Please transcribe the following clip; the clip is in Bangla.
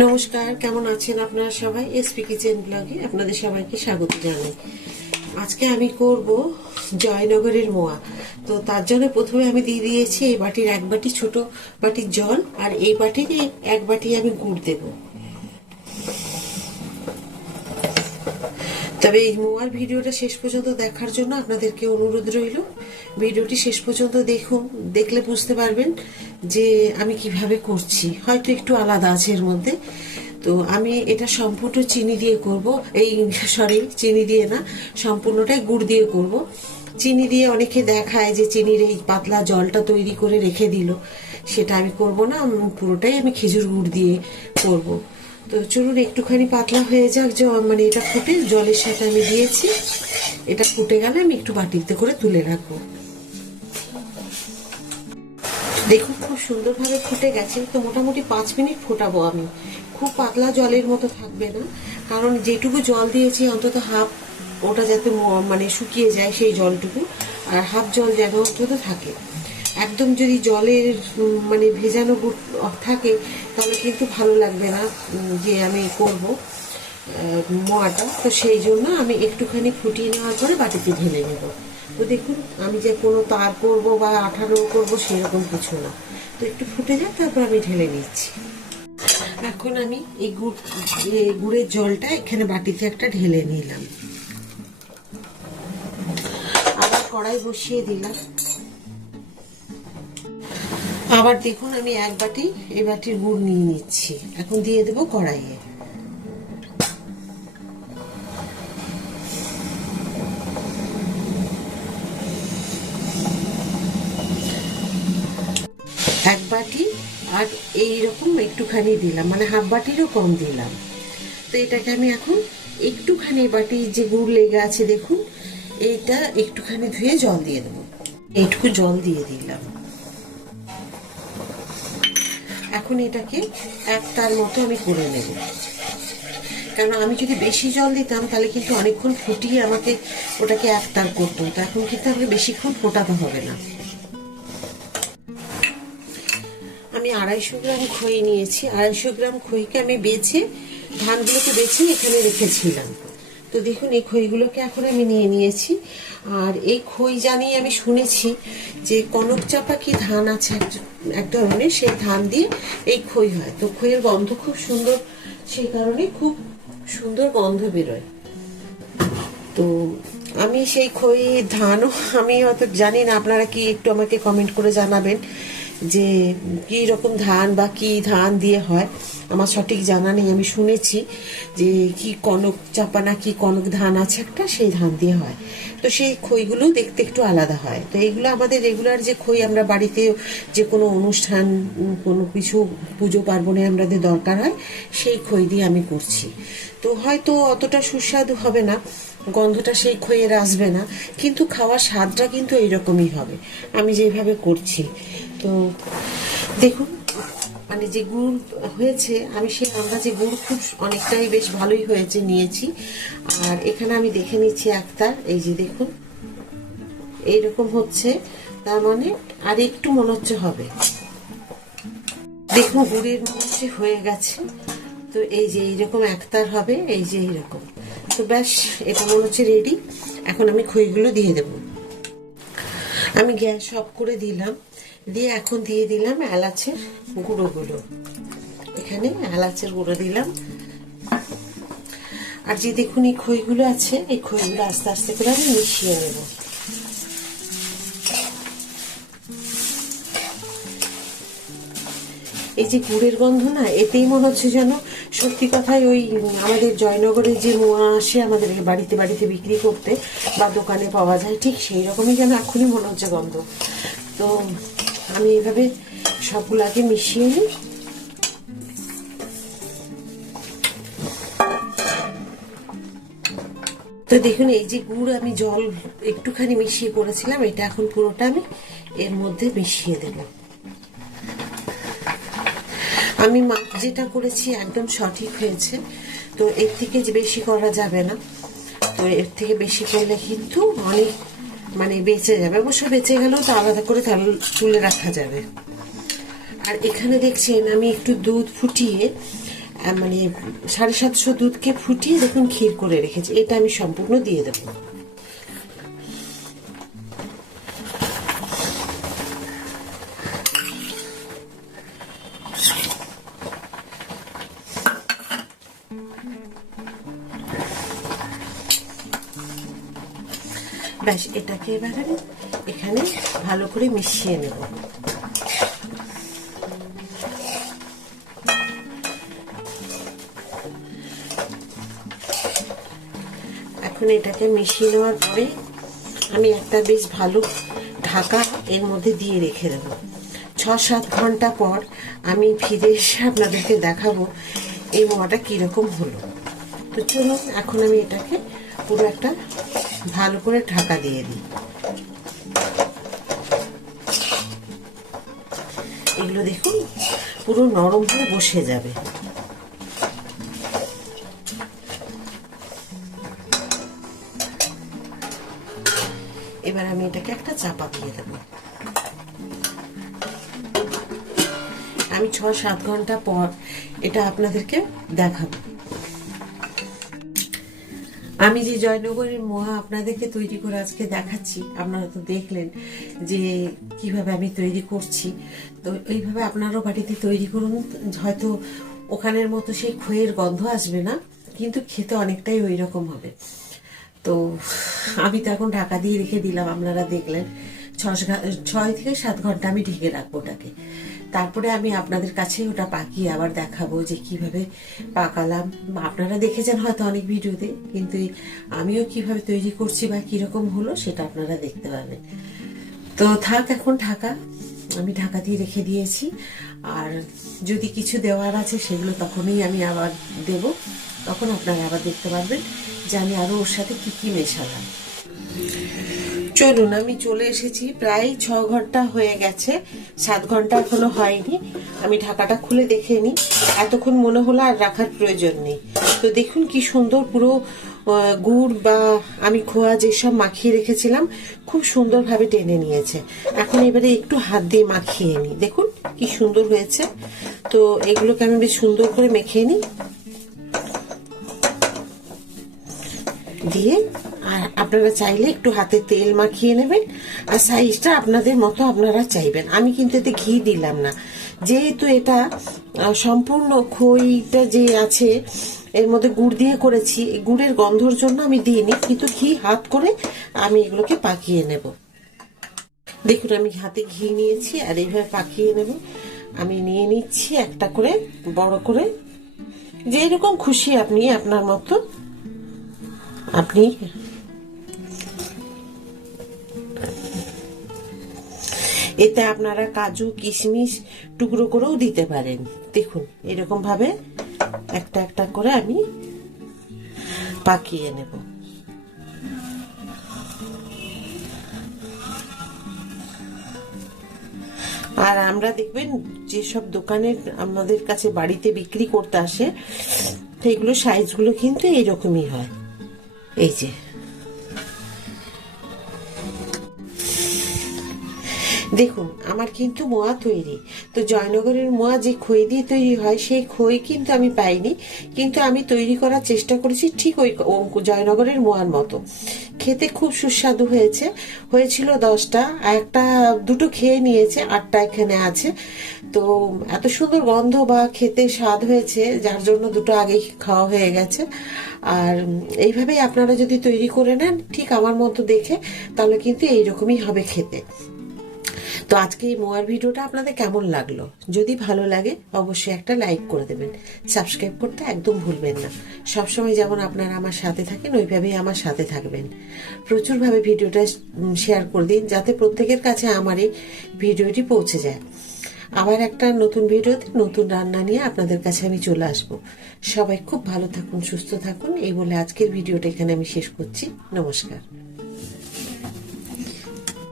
নমস্কার, কেমন আছেন আপনারা সবাই? এসপি কিচেন ব্লগে আপনাদের সবাইকে স্বাগত জানাই। আজকে আমি করব জয়নগরের মোয়া। তো তার জন্য প্রথমে আমি দিয়ে দিয়েছি এই বাটির এক বাটি ছোট বাটির জল, আর এই বাটির এক বাটি আমি গুড় দেব। তবে এই মোয়ার ভিডিওটা শেষ পর্যন্ত দেখার জন্য আপনাদেরকে অনুরোধ রইল। ভিডিওটি শেষ পর্যন্ত দেখুন, দেখলে বুঝতে পারবেন যে আমি কীভাবে করছি। হয়তো একটু আলাদা আছে এর মধ্যে। তো আমি এটা সম্পূর্ণ চিনি দিয়ে করব। এই, সরি, চিনি দিয়ে না, সম্পূর্ণটাই গুড় দিয়ে করব। চিনি দিয়ে অনেকে দেখায় যে চিনির এই পাতলা জলটা তৈরি করে রেখে দিল। সেটা আমি করব না, পুরোটাই আমি খেজুর গুড় দিয়ে করব। তো চলুন একটুখানি পাতলা হয়ে যাক। যে মানে এটা ফুটে, জলের সাথে আমি দিয়েছি। এটা ফুটে গেলে আমি একটু বাটিতে করে তুলে রাখব। দেখুন, খুব সুন্দরভাবে ফুটে গেছে। তো মোটামুটি পাঁচ মিনিট ফোটাবো আমি। খুব পাতলা জলের মতো থাকবে না। কারণ যেটুকু জল দিয়েছি, অন্তত হাফ ওটা যাতে মানে শুকিয়ে যায় সেই জলটুকু। আর হাফ জল যেন অন্তত থাকে। একদম যদি জলের মানে ভেজানো গুড় থাকে, তাহলে কিন্তু ভালো লাগবে না যে আমি করব মোয়াটা। তো সেই জন্য আমি একটুখানি ফুটিয়ে নেওয়ার পরে বাটিতে ঢেলে নেব। তো দেখুন, আমি যে কোনো তার করব বা আঠারো করব, সেরকম কিছু না। তো একটু ফুটে যাক, তারপর আমি ঢেলে নিচ্ছি। এখন আমি এই গুড় গুড়ের জলটা এখানে বাটিতে একটা ঢেলে নিলাম। আবার কড়াই বসিয়ে দিলাম। আবার দেখুন, আমি এক বাটি এই বাটির গুড় নিয়ে নিচ্ছি। এখন দিয়ে দেবো কড়াইয়ে। এক বাটি, আর এই রকম একটুখানি দিলাম মানে হাফ বাটিরও কম দিলাম। তো এটাকে আমি এখন একটুখানি বাটি, যে গুড় লেগে আছে, দেখুন, এইটা একটুখানি ধুয়ে জল দিয়ে দেবো। এইটুকু জল দিয়ে দিলাম। এখন এটাকে এক তার মতো আমি করে নেব। কারণ আমি যদি বেশি জল দিতাম, তাহলে কিন্তু অনেকক্ষণ ফুটিয়ে আমাকে ওটাকে এক তার করতো। তো এখন কিন্তু আমাকে বেশিক্ষণ ফোটাতে হবে না। আমি আড়াইশো গ্রাম খই নিয়েছি। আড়াইশো গ্রাম খইকে আমি বেছে, ধানগুলোকে বেছে এখানে রেখেছিলাম। তো দেখুন, এই খইগুলোকে এখন আমি নিয়ে নিয়েছি। আর এই খই জানি আমি শুনেছি যে কনক চাপা কি ধান আছে এক ধরনের, সেই ধান দিয়ে এই খই হয়। তো খইয়ের গন্ধ খুব সুন্দর, সেই কারণে খুব সুন্দর গন্ধ বেরোয়। তো আমি সেই খই ধানও, আমি হয়তো জানি না, আপনারা কি একটু আমাকে কমেন্ট করে জানাবেন যে কি রকম ধান বা কি ধান দিয়ে হয়। আমার সঠিক জানা নেই, আমি শুনেছি যে কি কনক চাপা না কি কনক ধান আছে একটা, সেই ধান দিয়ে হয়। তো সেই খইগুলো দেখতে একটু আলাদা হয়। তো এইগুলো আমাদের রেগুলার যে খই আমরা বাড়িতে যে কোনো অনুষ্ঠান, কোনো কিছু পুজো পার্বণে আমাদের দরকার হয়, সেই খই দিয়ে আমি করছি। তো হয়তো অতটা সুস্বাদু হবে না, গন্ধটা সেই খইয়ের আসবে না, কিন্তু খাওয়ার স্বাদটা কিন্তু এইরকমই হবে। আমি যেভাবে করছি। তো দেখুন মানে যে গুড় হয়েছে, আমি সেই আন্দাজে গুড় খুব অনেকটাই বেশ ভালোই হয়েছে, নিয়েছি। আর এখানে আমি দেখে নিচ্ছি একতার এই যে দেখুন। এইরকম হচ্ছে, তার মানে আর একটু মনে হচ্ছে হবে। দেখুন, গুড়ের মনে হয়ে গেছে। তো এই যে এইরকম একতার হবে, এই যে এইরকম। তো ব্যাস, এটা মনে হচ্ছে রেডি এখন আমি খইগুলো দিয়ে দেব। আমি গ্যাস অফ করে দিলাম। দিয়ে এখন দিয়ে দিলাম এলাচের গুঁড়োগুলো। এখানে এলাচের গুঁড়ো দিলাম। আর যে দেখুন এই খইগুলো আছে, এই খইগুলো আস্তে আস্তে করে আমি মিশিয়ে নেব। এই যে গুড়ের গন্ধ না, এতেই মনে হচ্ছে যেন সত্যি কথাই ওই আমাদের জয়নগরে যে মোয়া আসে আমাদের বাড়িতে বাড়িতে বিক্রি করতে বা দোকানে পাওয়া যায়, ঠিক সেই রকমই যেন এখনই মনে হচ্ছে গন্ধ। তো আমি এভাবে সবগুলো আগে মিশিয়ে নিই। তো দেখুন, এই যে গুড় আমি জল একটুখানি মিশিয়ে করেছিলাম, এটা এখন পুরোটা আমি এর মধ্যে মিশিয়ে দিলাম আমি যেটা করেছি একদম সঠিক হয়েছে। তো এর থেকে বেশি করা যাবে না। তো এর থেকে বেশি করলে কিন্তু অনেক মানে বেঁচে যাবে। অবশ্য বেঁচে গেলেও তো আলাদা করে তুলে রাখা যাবে। আর এখানে দেখছেন আমি একটু দুধ ফুটিয়ে মানে সাড়ে সাতশো দুধকে ফুটিয়ে দেখুন ক্ষীর করে রেখেছি। এটা আমি সম্পূর্ণ দিয়ে দেবো। ব্যাস, এটাকে এবারে এখানে ভালো করে মিশিয়ে নেব। এখন এটাকে মিশিয়ে নেওয়ার পরে আমি একটা বেশ ভালো ঢাকা এর মধ্যে দিয়ে রেখে দেবো। ছ সাত ঘণ্টা পর আমি ফিরে এসে আপনাদেরকে দেখাবো এই মোয়াটা কীরকম হলো। তো চলুন, এখন আমি এটাকে পুরো একটা ভালো করে ঢাকা দিয়ে দিই। এগুলো দেখুন, পুরো নরম হয়ে বসে যাবে। এবার আমি এটাকে একটা চাপা দিয়ে দেবো। আমি ছ সাত ঘণ্টা পর এটা আপনাদেরকে দেখাবো। আমি যে জয়নগরের মোয়া আপনাদেরকে তৈরি করে আজকে দেখাচ্ছি, আপনারা তো দেখলেন যে কীভাবে আমি তৈরি করছি। তো এইভাবে আপনারাও বাড়িতে তৈরি করুন, হয়তো ওখানের মতো সেই খইয়ের গন্ধ আসবে না, কিন্তু খেতে অনেকটাই ওই রকম হবে। তো আমি তো এখন ঢাকা দিয়ে রেখে দিলাম, আপনারা দেখলেন। ছয় থেকে সাত ঘণ্টা আমি ঢেকে রাখব ওটাকে। তারপরে আমি আপনাদের কাছে ওটা পাকিয়ে আবার দেখাবো যে কীভাবে পাকালাম। আপনারা দেখেছেন হয়তো অনেক ভিডিওতে, কিন্তু আমিও কীভাবে তৈরি করছি বা কীরকম হলো সেটা আপনারা দেখতে পাবেন। তো থাক এখন ঢাকা, আমি ঢাকা দিয়ে রেখে দিয়েছি। আর যদি কিছু দেওয়ার আছে সেগুলো তখনই আমি আবার দেব। তখন আপনারা আবার দেখতে পারবেন যে আমি আরও ওর সাথে কী কী মেশালাম। চলুন, আমি চলে এসেছি। প্রায় ছ ঘণ্টা হয়ে গেছে। সাত ঘণ্টা এখনও হয়নি। আমি ঢাকাটা খুলে দেখে নিই। এতক্ষণ মনে হলো আর রাখার প্রয়োজন নেই। তো দেখুন কি সুন্দর পুরো গুড় বা আমি খোয়া যেসব মাখিয়ে রেখেছিলাম, খুব সুন্দরভাবে টেনে নিয়েছে। এখন এবারে একটু হাত দিয়ে মাখিয়ে নিই। দেখুন কি সুন্দর হয়েছে। তো এগুলোকে আমি বেশ সুন্দর করে মেখে নিই। দিয়ে আর আপনারা চাইলে একটু হাতে তেল মাখিয়ে নেবেন। আর সাইজটা আপনাদের মতো আপনারা চাইবেন। আমি কিন্তু এতে ঘি দিলাম না। যেহেতু এটা সম্পূর্ণ খইটা যে আছে, এর মধ্যে গুড় দিয়ে করেছি গুড়ের গন্ধর জন্য আমি দিইনি, কিন্তু ঘি হাত করে আমি এগুলোকে পাকিয়ে নেব। দেখুন, আমি হাতে ঘি নিয়েছি, আর এইভাবে পাকিয়ে নেব। আমি নিয়ে নিচ্ছি একটা করে, বড় করে। যেরকম খুশি আপনি, আপনার মতো আপনি এতে আপনারা কাজু, কিশমিশ টুকরো করেও দিতে পারেন। দেখুন, এরকম ভাবে একটা একটা করে আমি পাকিয়ে নেব। আর আমরা দেখবেন, যেসব দোকানে আমাদের কাছে বাড়িতে বিক্রি করতে আসে, সেইগুলো সাইজগুলো কিন্তু এইরকমই হয়। এই যে। দেখুন, আমার কিন্তু মোয়া তৈরি। তো জয়নগরের মোয়া যে খই দিয়ে তৈরি হয়, সেই খই কিন্তু আমি পাইনি। কিন্তু আমি তৈরি করার চেষ্টা করেছি ঠিক ওই জয়নগরের মোয়ার মতো। খেতে খুব সুস্বাদু হয়েছে। হয়েছিল দশটা, একটা, দুটো খেয়ে নিয়েছে, আটটা এখানে আছে। তো এত সুন্দর গন্ধ বা খেতে স্বাদ হয়েছে, যার জন্য দুটো আগেই খাওয়া হয়ে গেছে। আর এইভাবেই আপনারা যদি তৈরি করে নেন, ঠিক আমার মতো দেখে, তাহলে কিন্তু এইরকমই হবে খেতে। তো আজকে এই মোয়ার ভিডিওটা আপনাদের কেমন লাগল? যদি ভালো লাগে, অবশ্যই একটা লাইক করে দেবেন। সাবস্ক্রাইব করতে একদম ভুলবেন না। সবসময় যেমন আপনারা আমার সাথে থাকেন, ওইভাবেই আমার সাথে থাকবেন। প্রচুরভাবে ভিডিওটা শেয়ার করে দিন, যাতে প্রত্যেকের কাছে আমার এই ভিডিওটি পৌঁছে যায়। আবার একটা নতুন ভিডিওতে নতুন রান্না নিয়ে আপনাদের কাছে আমি চলে আসব। সবাই খুব ভালো থাকুন, সুস্থ থাকুন। এই বলে আজকের ভিডিওটা এখানে আমি শেষ করছি। নমস্কার।